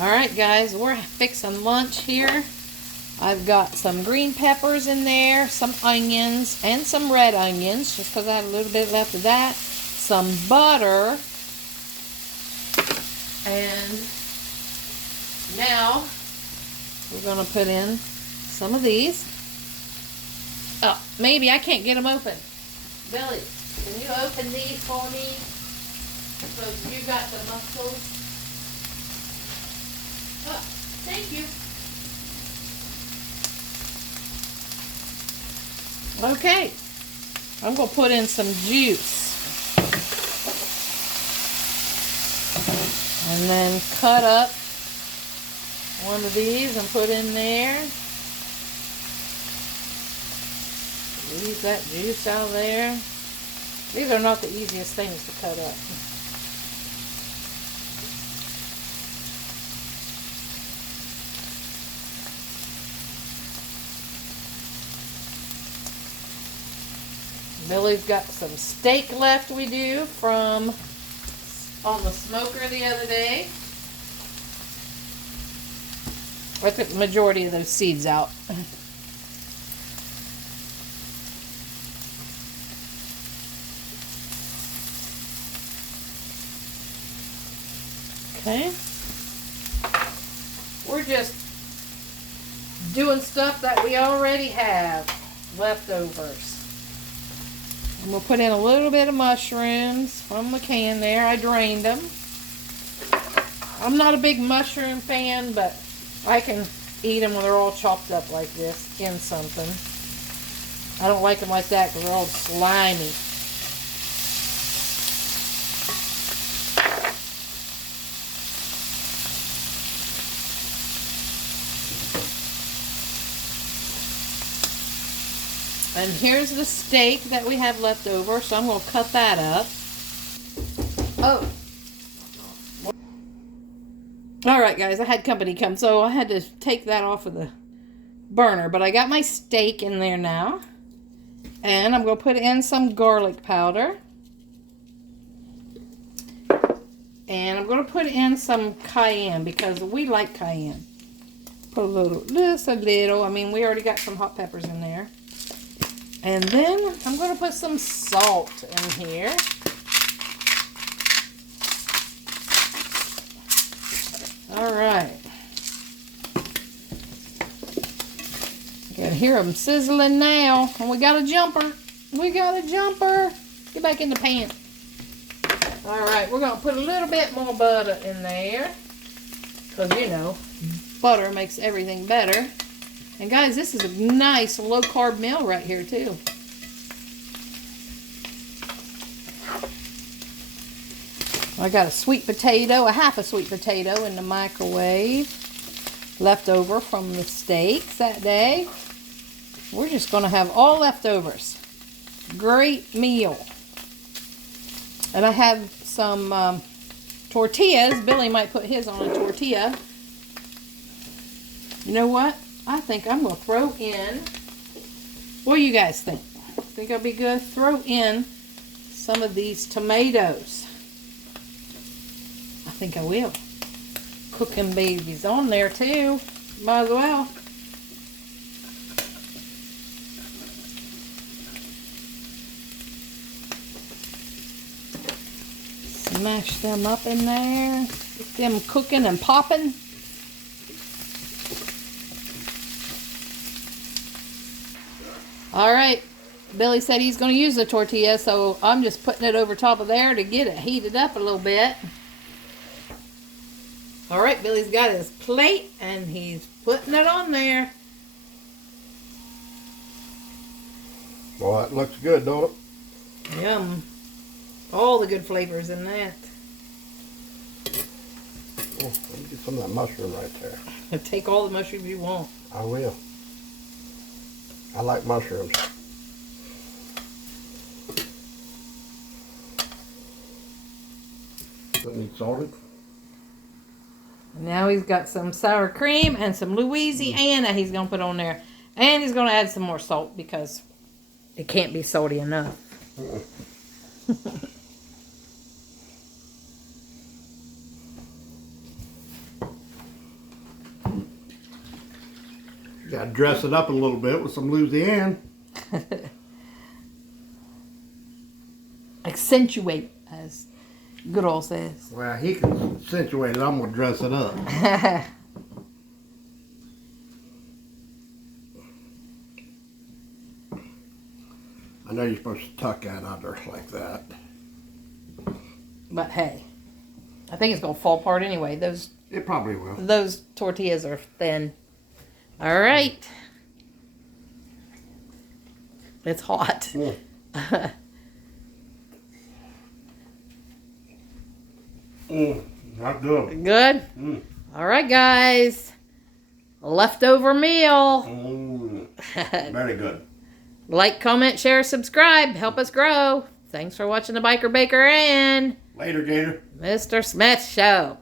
Alright guys, we're fixing lunch here. I've got some green peppers in there, some onions, and some red onions, just because I had a little bit left of that. Some butter. And now we're going to put in some of these. Oh, maybe I can't get them open. Billy, can you open these for me? Because you got the muscles. Oh, thank you. Okay, I'm going to put in some juice. And then cut up one of these and put in there. Squeeze that juice out of there. These are not the easiest things to cut up. Billy's got some steak left we do from on the smoker the other day. I took the majority of those seeds out. Okay. We're just doing stuff that we already have leftovers. And we'll put in a little bit of mushrooms from the can there. I drained them. I'm not a big mushroom fan, but I can eat them when they're all chopped up like this in something. I don't like them like that because they're all slimy. And here's the steak that we have left over, so I'm going to cut that up. Oh. Alright guys, I had company come, so I had to take that off of the burner. But I got my steak in there now. And I'm going to put in some garlic powder. And I'm going to put in some cayenne, because we like cayenne. Put a little, just a little. I mean, we already got some hot peppers in there. And then I'm going to put some salt in here. All right. You can hear them sizzling now. And we got a jumper. We got a jumper. Get back in the pan. All right, we're going to put a little bit more butter in there. Because, you know, butter makes everything better. And guys, this is a nice low-carb meal right here, too. I got a sweet potato, a half a sweet potato in the microwave. Left over from the steaks that day. We're just going to have all leftovers. Great meal. And I have some tortillas. Billy might put his on a tortilla. You know what? I think I'm going to throw in, what do you guys think? Think it'll be good? Throw in some of these tomatoes. I think I will. Cooking babies on there too. Might as well. Smash them up in there. Get them cooking and popping. Alright, Billy said he's going to use the tortilla, so I'm just putting it over top of there to get it heated up a little bit. Alright, Billy's got his plate and he's putting it on there. Well, that looks good, don't it? Yum. All the good flavors in that. Oh, let me get some of that mushroom right there. Take all the mushrooms you want. I will. I like mushrooms. Doesn't need salted. Now he's got some sour cream and some Louisiana he's going to put on there. And he's going to add some more salt because it can't be salty enough. Got to dress it up a little bit with some Louisiana. Accentuate, as Goodall says. Well, he can accentuate it. I'm going to dress it up. I know you're supposed to tuck that under like that. But hey, I think it's going to fall apart anyway. It probably will. Those tortillas are thin. All right. It's hot. Not good. Good? All right, guys. Leftover meal. Very good. Like, comment, share, subscribe. Help us grow. Thanks for watching the Biker Baker and Later, Gator. Mr. Smith Show.